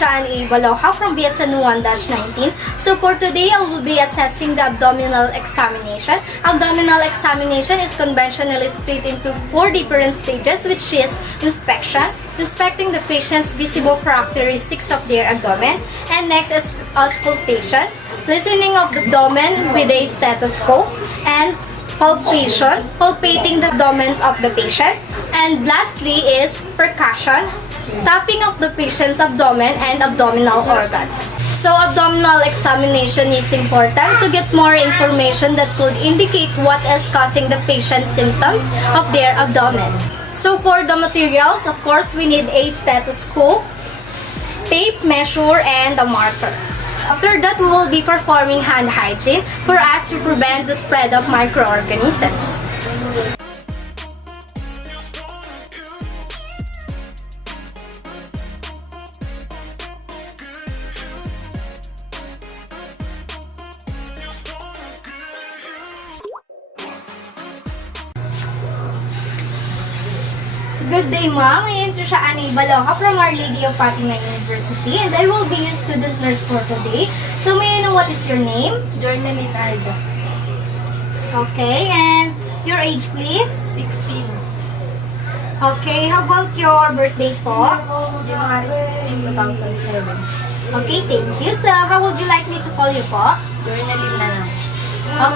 Siya A. Baloha from BSN 1-19. So for today, I will be assessing the abdominal examination. Abdominal examination is conventionally split into 4 different stages, which is inspection, inspecting the patient's visible characteristics of their abdomen, and next is auscultation, listening of the abdomen with a stethoscope, and palpation, palpating the abdomens of the patient, and lastly is percussion, tapping of the patient's abdomen and abdominal organs. So abdominal examination is important to get more information that could indicate what is causing the patient's symptoms of their abdomen. So for the materials, of course, we need a stethoscope, tape measure, and a marker. After that, we will be performing hand hygiene for us to prevent the spread of microorganisms. Good day, Ma'am. My name is Annie Baloha from Our Lady of Fatima University, and I will be your student nurse for today. So may I know what is your name? Journaling Aldo. Okay, and your age, please? 16. Okay, how about your birthday po? January 16, 2007. Okay, thank you. So how would you like me to call you po? Journaling na lang.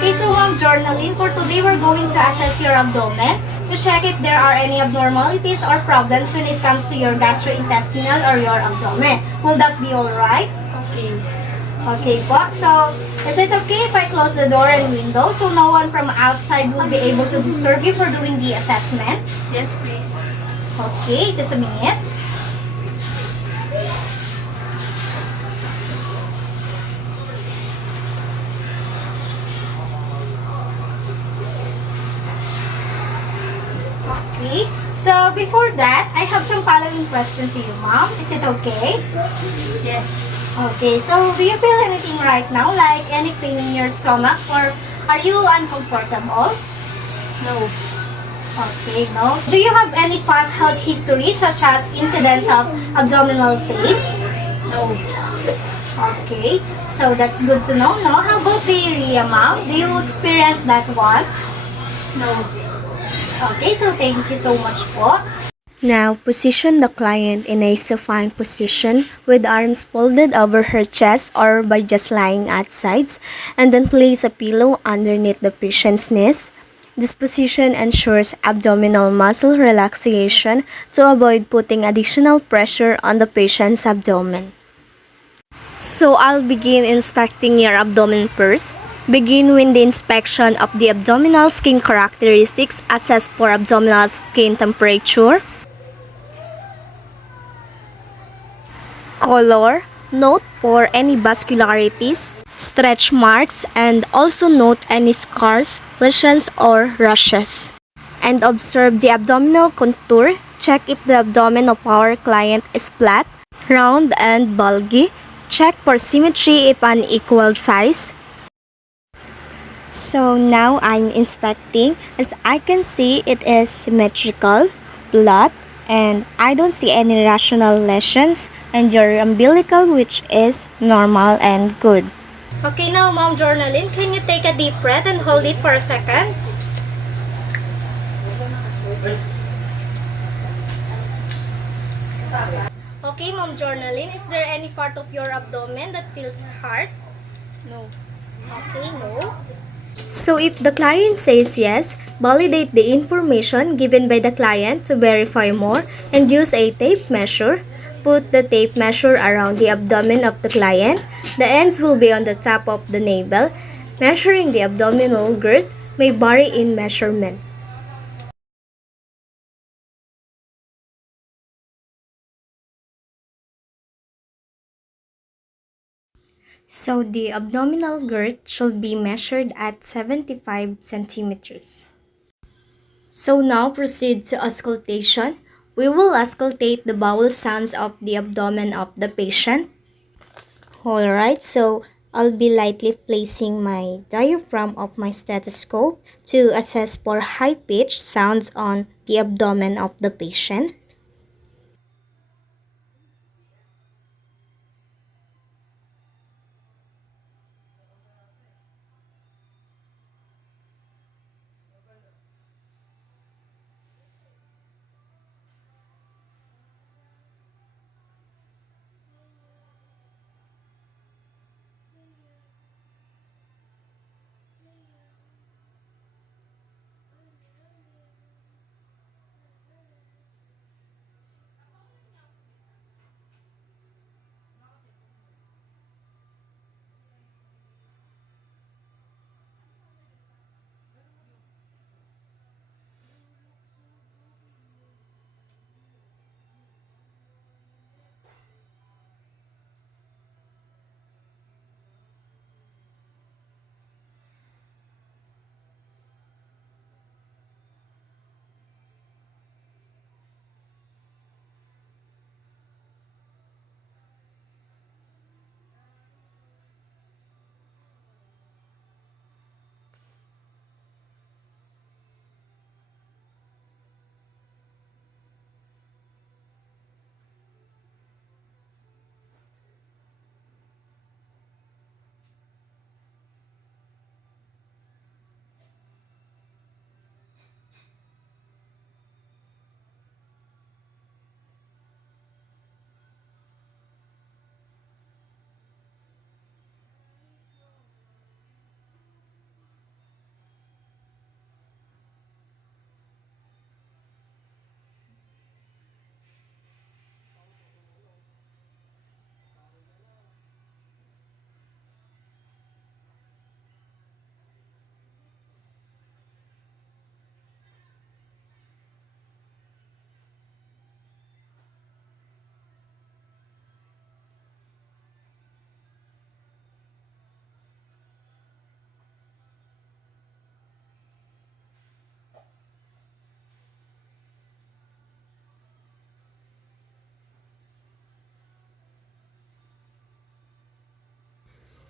Okay, so Ma'am Journaling, for today we're going to assess your abdomen to check if there are any abnormalities or problems when it comes to your gastrointestinal or your abdomen. Will that be alright? Okay. Okay po. So, is it okay if I close the door and window so no one from outside will be able to disturb you for doing the assessment? Yes, please. Okay, just a minute. Okay, so before that, I have some following questions to you, Ma'am. Is it okay? Yes. Okay, so do you feel anything right now, like any pain in your stomach, or are you uncomfortable? No. Okay, no. Do you have any past health history, such as incidents of abdominal pain? No. Okay, so that's good to know, no? How about diarrhea, Ma'am? Do you experience that one? No. Okay, so thank you so much po. Now, position the client in a supine position with arms folded over her chest or by just lying at sides, and then place a pillow underneath the patient's knees. This position ensures abdominal muscle relaxation to avoid putting additional pressure on the patient's abdomen. So, I'll begin inspecting your abdomen first. Begin with the inspection of the abdominal skin characteristics. Assess for abdominal skin temperature, color, note for any vascularities, stretch marks, and also note any scars, lesions, or rashes. And observe the abdominal contour. Check if the abdomen of our client is flat, round, and bulgy. Check for symmetry if unequal size. So now I'm inspecting. As I can see, it is symmetrical, flat, and I don't see any rational lesions, and your umbilical, which is normal and good. Okay, now Ma'am Journaling, can you take a deep breath and hold it for a second? Okay, Ma'am Journaling, is there any part of your abdomen that feels hard? No. Okay, no. So if the client says yes, validate the information given by the client to verify more and use a tape measure. Put the tape measure around the abdomen of the client. The ends will be on the top of the navel. Measuring the abdominal girth may vary in measurement. So the abdominal girth should be measured at 75 centimeters. So now proceed to auscultation. We will auscultate the bowel sounds of the abdomen of the patient. Alright, so I'll be lightly placing my diaphragm of my stethoscope to assess for high-pitched sounds on the abdomen of the patient.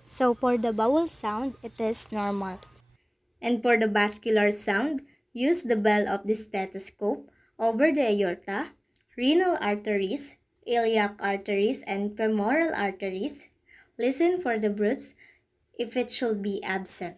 So for the vowel sound, it is normal. And for the vascular sound, use the bell of the stethoscope over the aorta, renal arteries, iliac arteries, and femoral arteries. Listen for the bruits if it should be absent.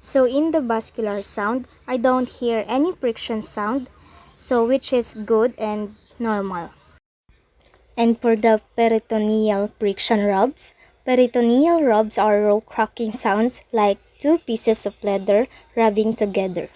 So in the vascular sound, I don't hear any friction sound, so which is good and normal. And for the peritoneal friction rubs, peritoneal rubs are raw cracking sounds like two pieces of leather rubbing together.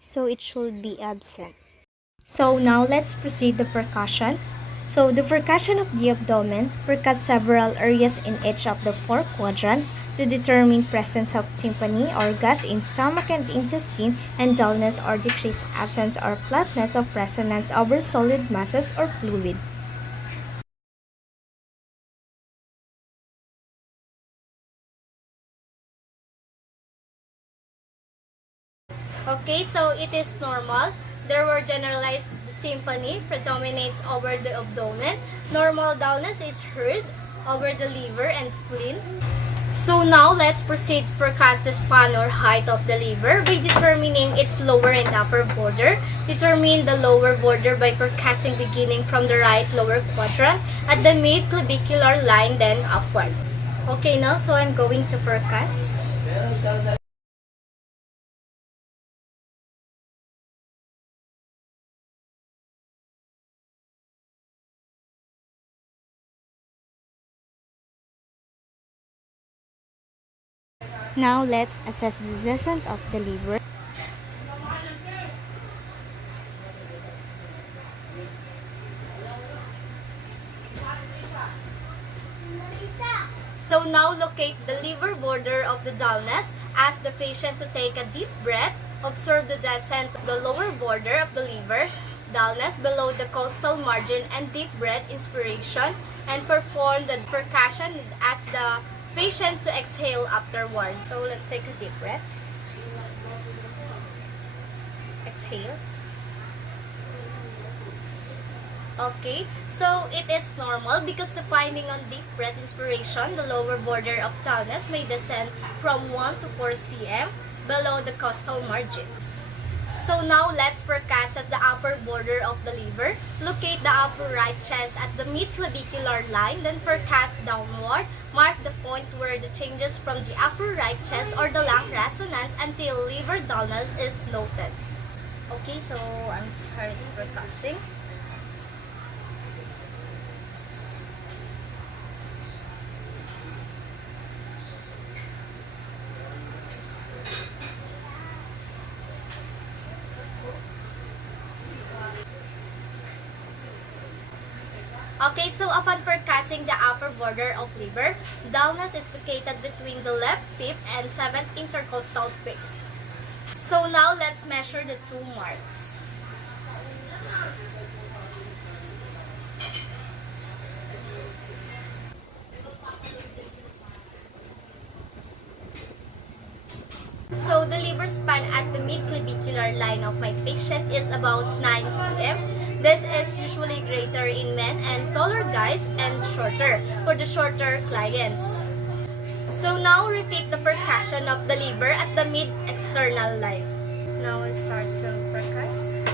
So it should be absent. So now let's proceed the percussion. So the percussion of the abdomen percuss several areas in each of the four quadrants to determine presence of tympani or gas in stomach and intestine and dullness or decreased absence or flatness of resonance over solid masses or fluid. Okay, so it is normal. There were generalized tympani predominates over the abdomen. Normal dullness is heard over the liver and spleen. So now let's proceed to percuss the span or height of the liver by determining its lower and upper border. Determine the lower border by percussing beginning from the right lower quadrant at the mid-clavicular line then upward. Okay, now so I'm going to percuss. Now let's assess the descent of the liver. So now locate the liver border of the dullness. Ask the patient to take a deep breath. Observe the descent of the lower border of the liver, dullness below the costal margin, and deep breath inspiration, and perform the percussion. Ask the patient to exhale afterward. So let's take a deep breath. Exhale. Okay, so it is normal because the finding on deep breath inspiration, the lower border of dullness may descend from 1 to 4 cm below the costal margin. So now let's percuss at the upper border of the liver. Locate the upper right chest at the mid-clavicular line, then percuss downward. Mark the point where the changes from the upper right chest or the lung resonance until liver dullness is noted. Okay, so I'm starting percussing. Okay, so upon percussing the upper border of liver, dullness is located between the left fifth and 7th intercostal space. So now let's measure the two marks. So the liver span at the mid-clavicular line of my patient is about 9 cm. This is usually greater in men and taller guys and shorter for the shorter clients. So now repeat the percussion of the liver at the mid-external line. Now I start to percuss.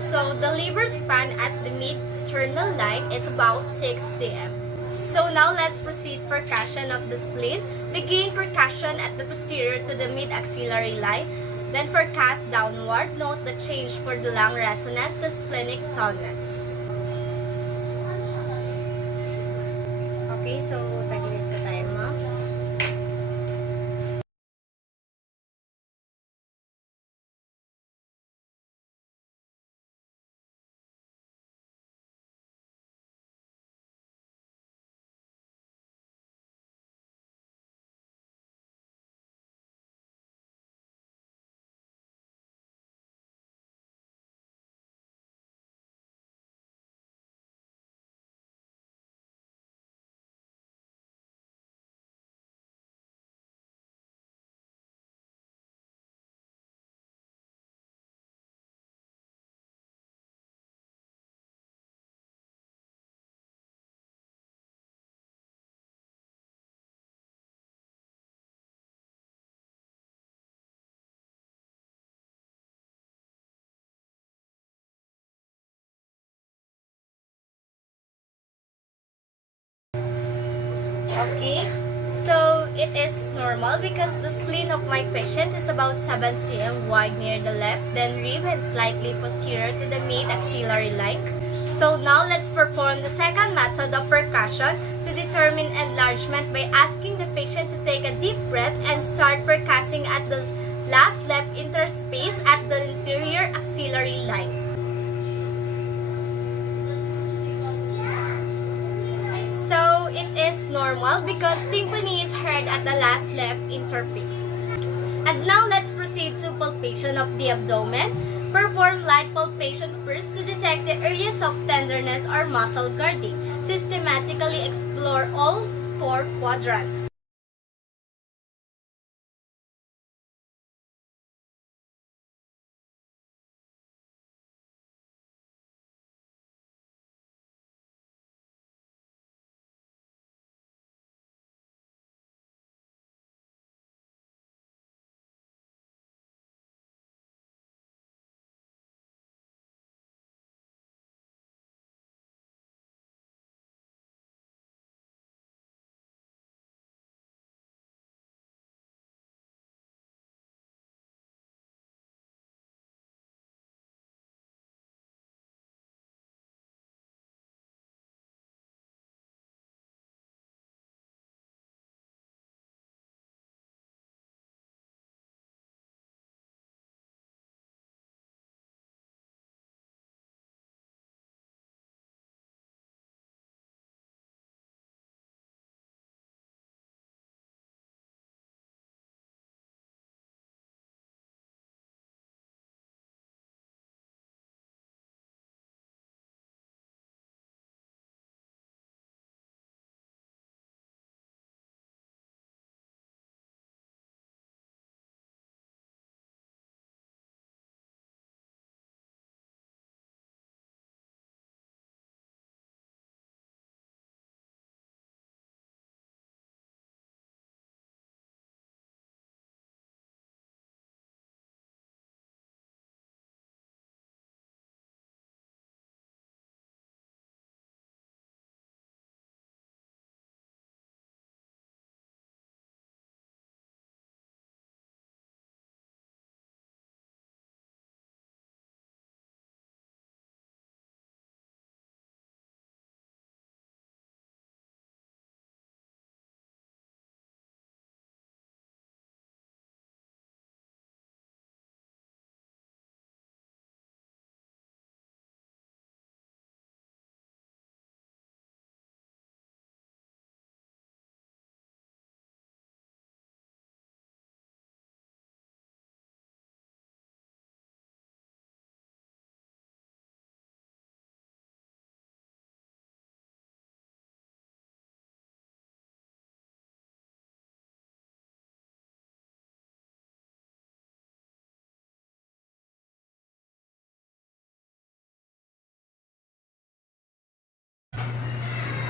So the liver span at the mid-sternal line is about 6 cm. So now let's proceed percussion of the spleen. Begin percussion at the posterior to the mid-axillary line. Then percuss downward. Note the change for the lung resonance, the splenic dullness. Okay, so tagilid na tayo, ma'am. Okay, so it is normal because the spleen of my patient is about 7 cm wide near the left, then rib and slightly posterior to the mid-axillary line. So now let's perform the second method of percussion to determine enlargement by asking the patient to take a deep breath and start percussing at the last left interspace at the interior axillary line. So it is normal because tympani is heard at the last left interface. And now let's proceed to palpation of the abdomen. Perform light palpation first to detect the areas of tenderness or muscle guarding. Systematically explore all 4 quadrants.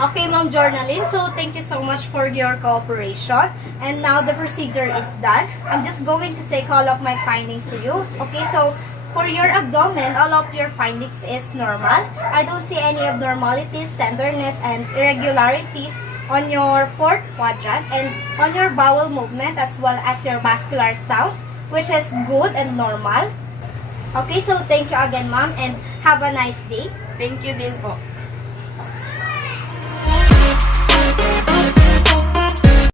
Okay, Ma'am Journaline. So, thank you so much for your cooperation. And now the procedure is done. I'm just going to take all of my findings to you. Okay, so for your abdomen, all of your findings is normal. I don't see any abnormalities, tenderness, and irregularities on your fourth quadrant and on your bowel movement as well as your vascular sound, which is good and normal. Okay, so thank you again, ma'am, and have a nice day. Thank you din po.